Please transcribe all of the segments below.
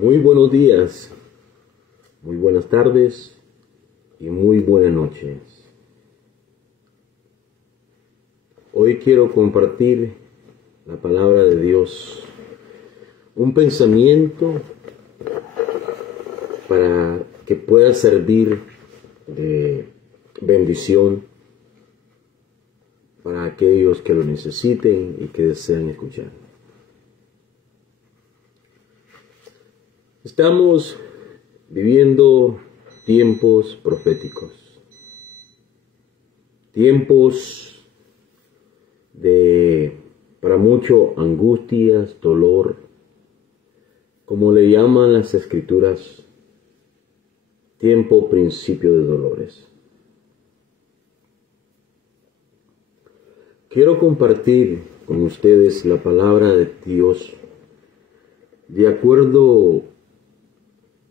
Muy buenos días, muy buenas tardes y muy buenas noches. Hoy quiero compartir la palabra de Dios, un pensamiento para que pueda servir de bendición para aquellos que lo necesiten y que desean escuchar. Estamos viviendo tiempos proféticos, tiempos de, para mucho, angustias, dolor, como le llaman las Escrituras, tiempo principio de dolores. Quiero compartir con ustedes la palabra de Dios de acuerdo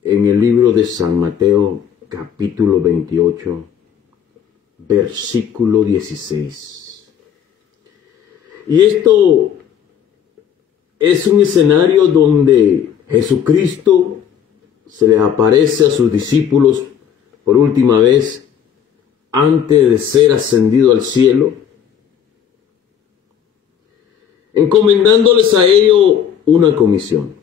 en el libro de San Mateo, capítulo 28, versículo 16. Y esto es un escenario donde Jesucristo se les aparece a sus discípulos por última vez antes de ser ascendido al cielo, encomendándoles a ellos una comisión.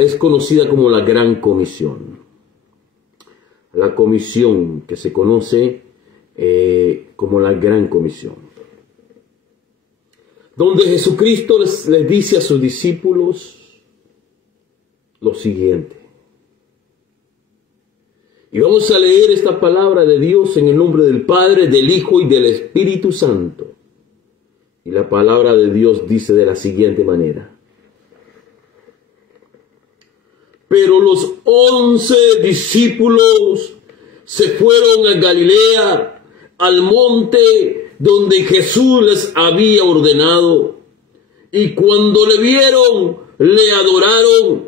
Es conocida como la Gran Comisión. La comisión que se conoce como la Gran Comisión. Donde Jesucristo les dice a sus discípulos lo siguiente. Y vamos a leer esta palabra de Dios en el nombre del Padre, del Hijo y del Espíritu Santo. Y la palabra de Dios dice de la siguiente manera. Pero los 11 discípulos se fueron a Galilea, al monte donde Jesús les había ordenado. Y cuando le vieron, le adoraron,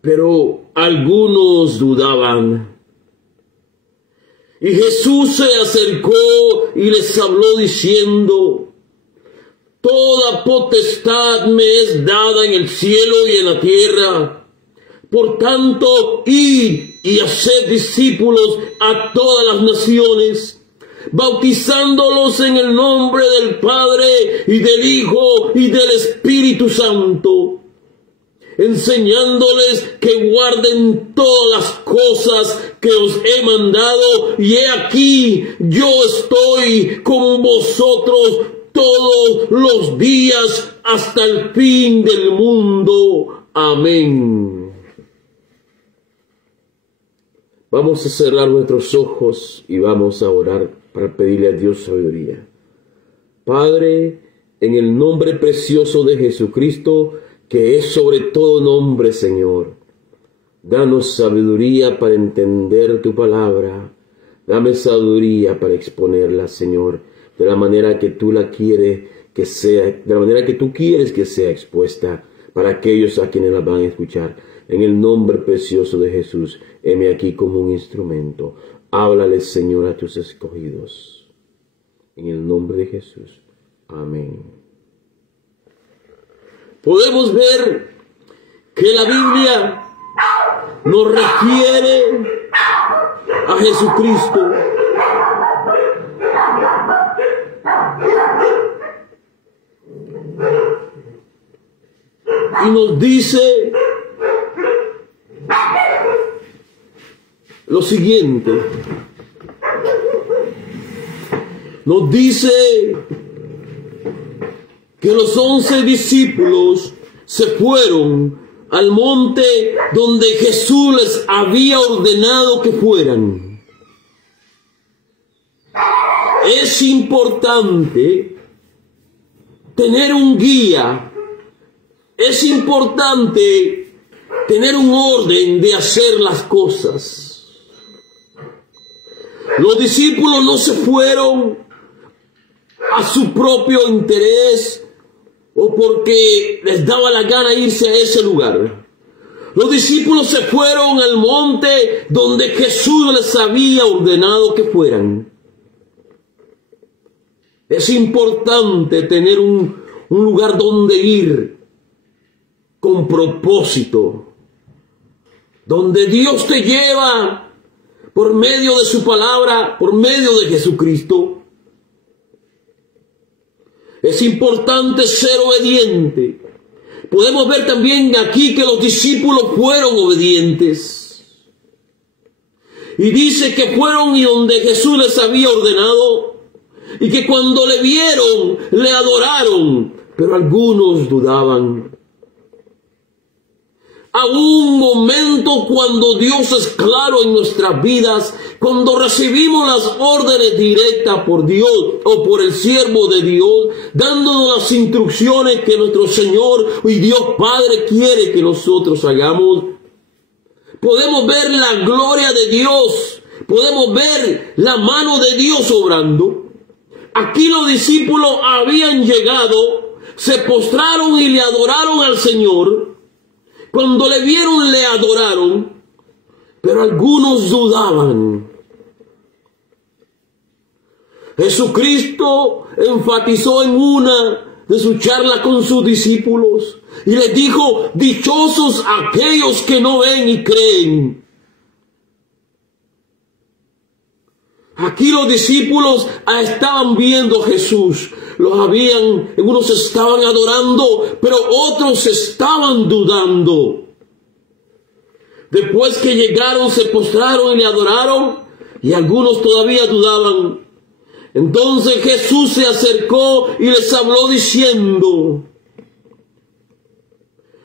pero algunos dudaban. Y Jesús se acercó y les habló diciendo: Toda potestad me es dada en el cielo y en la tierra. Por tanto, id y haced discípulos a todas las naciones, bautizándolos en el nombre del Padre y del Hijo y del Espíritu Santo, enseñándoles que guarden todas las cosas que os he mandado, y he aquí, yo estoy con vosotros todos los días hasta el fin del mundo. Amén. Vamos a cerrar nuestros ojos y vamos a orar para pedirle a Dios sabiduría. Padre, en el nombre precioso de Jesucristo, que es sobre todo nombre, Señor, danos sabiduría para entender tu palabra. Dame sabiduría para exponerla, Señor, de la manera que tú la quieres que sea, de la manera que tú quieres que sea expuesta para aquellos a quienes la van a escuchar. En el nombre precioso de Jesús, heme aquí como un instrumento. Háblale, Señor, a tus escogidos. En el nombre de Jesús. Amén. Podemos ver que la Biblia nos refiere a Jesucristo. Y nos dice lo siguiente. Nos dice que los 11 discípulos se fueron al monte donde Jesús les había ordenado que fueran. Es importante tener un guía. Es importante tener un orden de hacer las cosas. Los discípulos no se fueron a su propio interés o porque les daba la gana irse a ese lugar. Los discípulos se fueron al monte donde Jesús les había ordenado que fueran. Es importante tener un lugar donde ir. con propósito, donde Dios te lleva por medio de su palabra, por medio de Jesucristo. Es importante ser obediente. Podemos ver también aquí que los discípulos fueron obedientes. Y dice que fueron y donde Jesús les había ordenado, y que cuando le vieron, le adoraron, pero algunos dudaban. A un momento cuando Dios es claro en nuestras vidas, cuando recibimos las órdenes directas por Dios o por el siervo de Dios, dándonos las instrucciones que nuestro Señor y Dios Padre quiere que nosotros hagamos, podemos ver la gloria de Dios, podemos ver la mano de Dios obrando. Aquí los discípulos habían llegado, se postraron y le adoraron al Señor. Cuando le vieron, le adoraron, pero algunos dudaban. Jesucristo enfatizó en una de sus charlas con sus discípulos y les dijo: dichosos aquellos que no ven y creen. Aquí los discípulos estaban viendo a Jesús. Algunos estaban adorando, pero otros estaban dudando. Después que llegaron, se postraron y le adoraron, y algunos todavía dudaban. Entonces Jesús se acercó y les habló diciendo: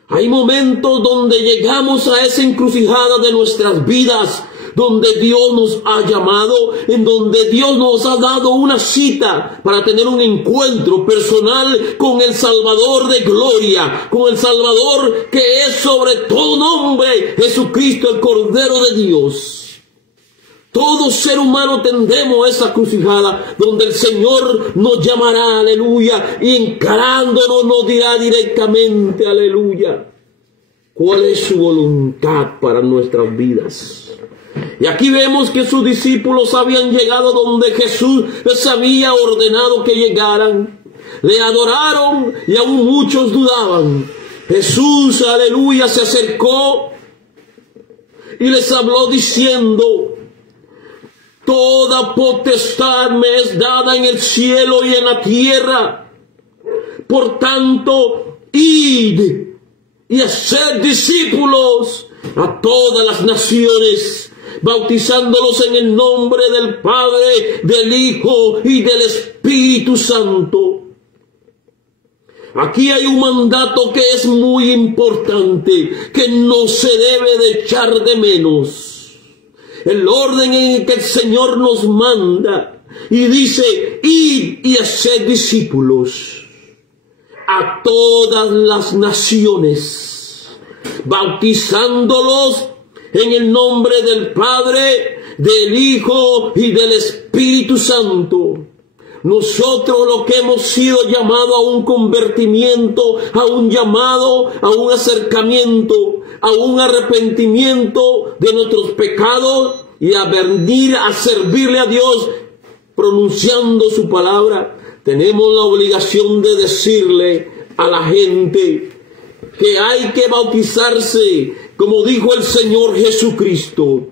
hay momentos donde llegamos a esa encrucijada de nuestras vidas, donde Dios nos ha llamado, en donde Dios nos ha dado una cita para tener un encuentro personal con el Salvador de gloria, con el Salvador que es sobre todo nombre, Jesucristo, el Cordero de Dios. Todo ser humano tendremos esa crucijada donde el Señor nos llamará, aleluya, y encarándonos nos dirá directamente, aleluya, cuál es su voluntad para nuestras vidas. Y aquí vemos que sus discípulos habían llegado donde Jesús les había ordenado que llegaran. Le adoraron y aún muchos dudaban. Jesús, aleluya, se acercó y les habló diciendo: toda potestad me es dada en el cielo y en la tierra. Por tanto, id y haced discípulos a todas las naciones, bautizándolos en el nombre del Padre, del Hijo y del Espíritu Santo. Aquí hay un mandato que es muy importante, que no se debe de echar de menos. El orden en el que el Señor nos manda y dice: id y haced discípulos a todas las naciones, bautizándolos en el nombre del Padre, del Hijo y del Espíritu Santo. Nosotros los que hemos sido llamados a un convertimiento, a un llamado, a un acercamiento, a un arrepentimiento de nuestros pecados y a venir a servirle a Dios pronunciando su palabra, tenemos la obligación de decirle a la gente que hay que bautizarse, como dijo el Señor Jesucristo.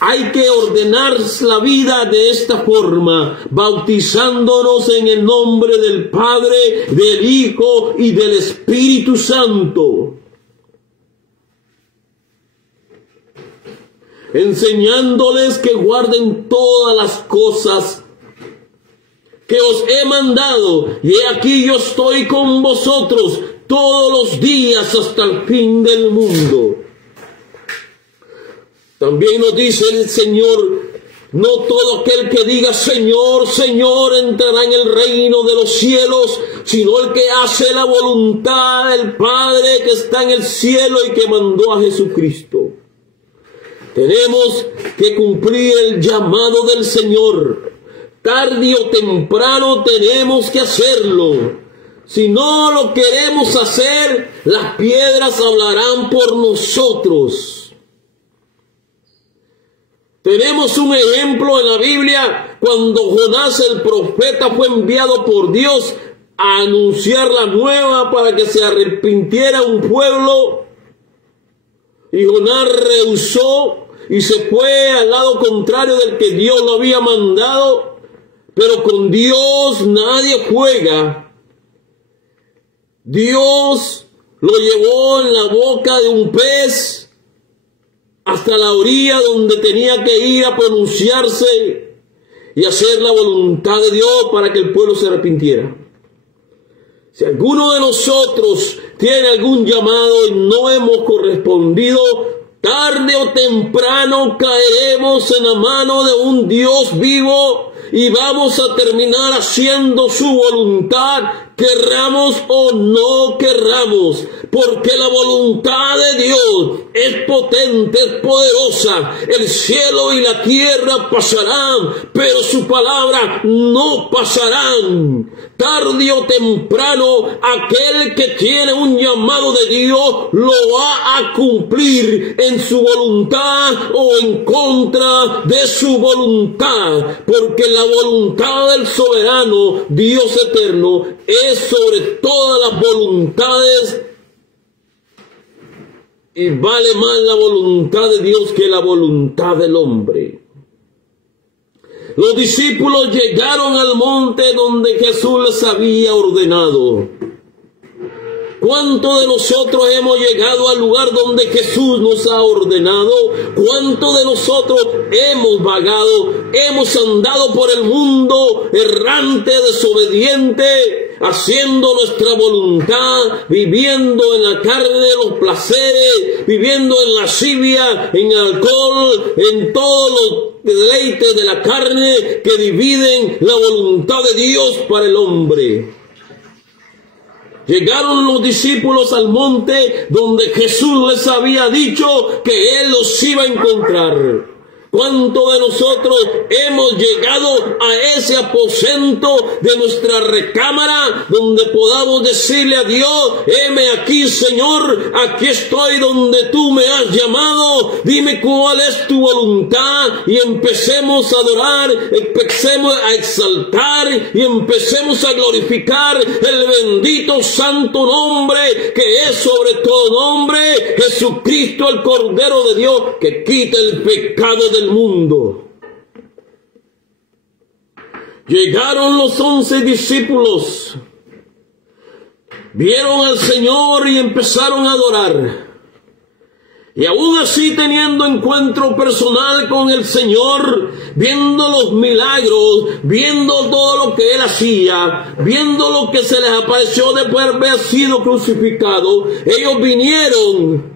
Hay que ordenar la vida de esta forma, bautizándonos en el nombre del Padre, del Hijo y del Espíritu Santo, enseñándoles que guarden todas las cosas que os he mandado, y he aquí yo estoy con vosotros todos los días hasta el fin del mundo. También nos dice el Señor: no todo aquel que diga Señor, Señor entrará en el reino de los cielos, sino el que hace la voluntad del Padre que está en el cielo y que mandó a Jesucristo. Tenemos que cumplir el llamado del Señor. Tarde o temprano tenemos que hacerlo. Si no lo queremos hacer, las piedras hablarán por nosotros. Tenemos un ejemplo en la Biblia cuando Jonás el profeta fue enviado por Dios a anunciar la nueva para que se arrepintiera un pueblo. Y Jonás rehusó y se fue al lado contrario del que Dios lo había mandado. Pero con Dios nadie juega. Dios lo llevó en la boca de un pez hasta la orilla donde tenía que ir a pronunciarse y hacer la voluntad de Dios para que el pueblo se arrepintiera. Si alguno de nosotros tiene algún llamado y no hemos correspondido, tarde o temprano caeremos en la mano de un Dios vivo y vamos a terminar haciendo su voluntad, querramos o no querramos, porque la voluntad de Dios es potente, es poderosa. El cielo y la tierra pasarán, pero su palabra no pasarán. Tarde o temprano, aquel que tiene un llamado de Dios lo va a cumplir en su voluntad o en contra de su voluntad, porque la voluntad del soberano Dios eterno es sobre todas las voluntades, y vale más la voluntad de Dios que la voluntad del hombre. Los discípulos llegaron al monte donde Jesús les había ordenado. ¿Cuántos de nosotros hemos llegado al lugar donde Jesús nos ha ordenado? ¿Cuántos de nosotros hemos vagado, hemos andado por el mundo errante, desobediente, haciendo nuestra voluntad, viviendo en la carne, los placeres, viviendo en lascivia, en alcohol, en todos los deleites de la carne que dividen la voluntad de Dios para el hombre? Llegaron los discípulos al monte donde Jesús les había dicho que Él los iba a encontrar. ¿Cuántos de nosotros hemos llegado a ese aposento de nuestra recámara donde podamos decirle a Dios: heme aquí, Señor, aquí estoy donde tú me has llamado, dime cuál es tu voluntad, y empecemos a adorar, empecemos a exaltar y empecemos a glorificar el bendito santo nombre que es sobre todo nombre, Jesucristo, el Cordero de Dios, que quita el pecado del mundo. Llegaron los 11 discípulos, vieron al Señor y empezaron a adorar. Y aún así, teniendo encuentro personal con el Señor, viendo los milagros, viendo todo lo que Él hacía, viendo lo que se les apareció después de haber sido crucificado, ellos vinieron,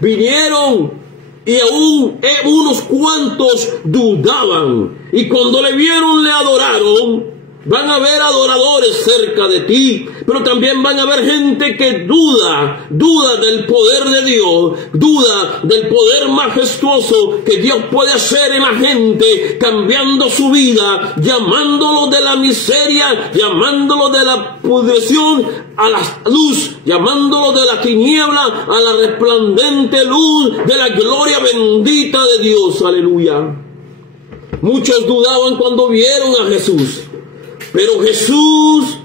vinieron, y aún unos cuantos dudaban, y cuando le vieron le adoraron. Van a haber adoradores cerca de ti, pero también van a haber gente que duda del poder de Dios, duda del poder majestuoso que Dios puede hacer en la gente, cambiando su vida, llamándolo de la miseria, llamándolo de la pudrición a la luz, llamándolo de la tiniebla a la resplandente luz de la gloria bendita de Dios. Aleluya. Muchos dudaban cuando vieron a Jesús, pero Jesús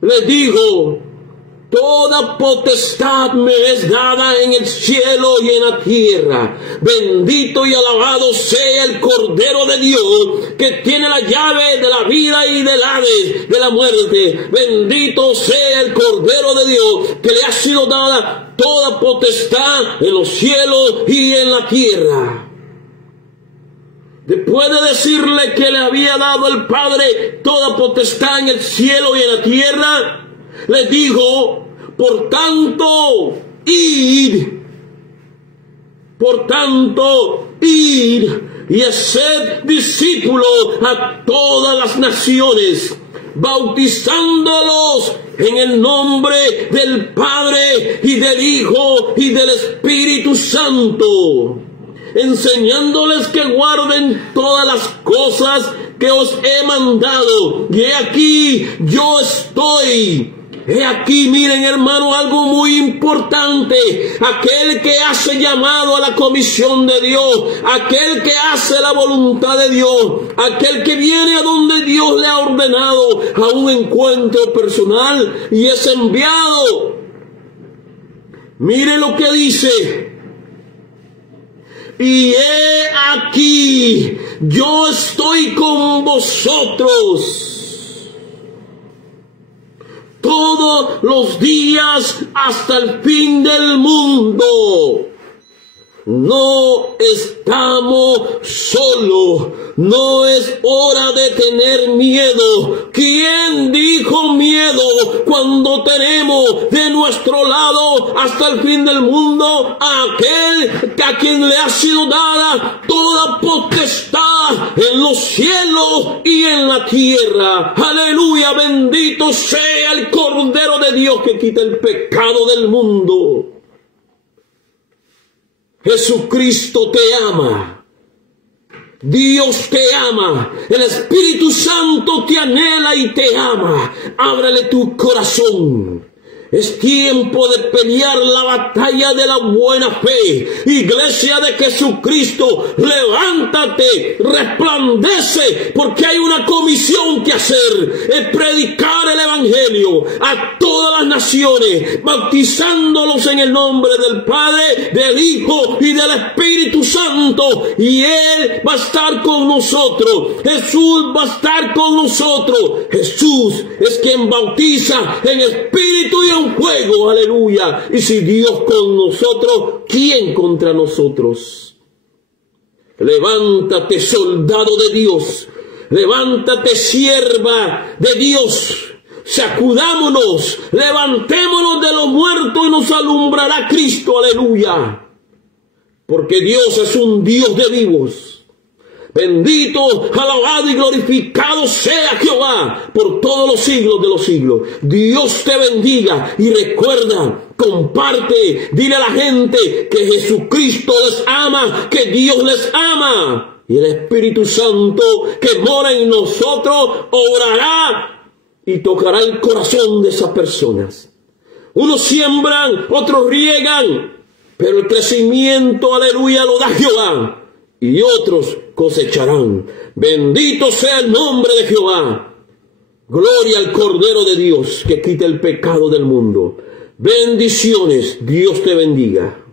les dijo: toda potestad me es dada en el cielo y en la tierra. Bendito y alabado sea el Cordero de Dios, que tiene la llave de la vida y del Hades, de la muerte. Bendito sea el Cordero de Dios, que le ha sido dada toda potestad en los cielos y en la tierra. Después de decirle que le había dado el Padre toda potestad en el cielo y en la tierra, le dijo: por tanto, id y haced discípulos a todas las naciones, bautizándolos en el nombre del Padre y del Hijo y del Espíritu Santo, enseñándoles que guarden todas las cosas que os he mandado. Y he aquí, yo estoy He aquí, miren hermano, algo muy importante. Aquel que hace llamado a la comisión de Dios, aquel que hace la voluntad de Dios, aquel que viene a donde Dios le ha ordenado a un encuentro personal y es enviado. Mire lo que dice. Y he aquí, yo estoy con vosotros todos los días hasta el fin del mundo. No estamos solos, no es hora de tener miedo. ¿Quién dijo miedo cuando tenemos de nuestro lado hasta el fin del mundo a aquel a quien le ha sido dada toda potestad en los cielos y en la tierra? Aleluya, bendito sea el Cordero de Dios que quita el pecado del mundo. Jesucristo te ama. Dios te ama. El Espíritu Santo te anhela y te ama. Ábrele tu corazón. Es tiempo de pelear la batalla de la buena fe. Iglesia de Jesucristo, levántate, resplandece, porque hay una comisión que hacer. Es predicar el Evangelio a todas las naciones, bautizándolos en el nombre del Padre, del Hijo y del Espíritu Santo. Y Él va a estar con nosotros. Jesús va a estar con nosotros. Jesús es quien bautiza en espíritu y en fuego, aleluya. Y si Dios con nosotros, ¿quién contra nosotros? Levántate, soldado de Dios. Levántate, sierva de Dios. Sacudámonos, levantémonos de los muertos y nos alumbrará Cristo, aleluya. Porque Dios es un Dios de vivos. Bendito, alabado y glorificado sea Jehová por todos los siglos de los siglos. Dios te bendiga y recuerda, comparte, dile a la gente que Jesucristo les ama, que Dios les ama. Y el Espíritu Santo que mora en nosotros obrará y tocará el corazón de esas personas. Unos siembran, otros riegan, pero el crecimiento, aleluya, lo da Jehová. Y otros cosecharán. Bendito sea el nombre de Jehová. Gloria al Cordero de Dios que quita el pecado del mundo. Bendiciones. Dios te bendiga.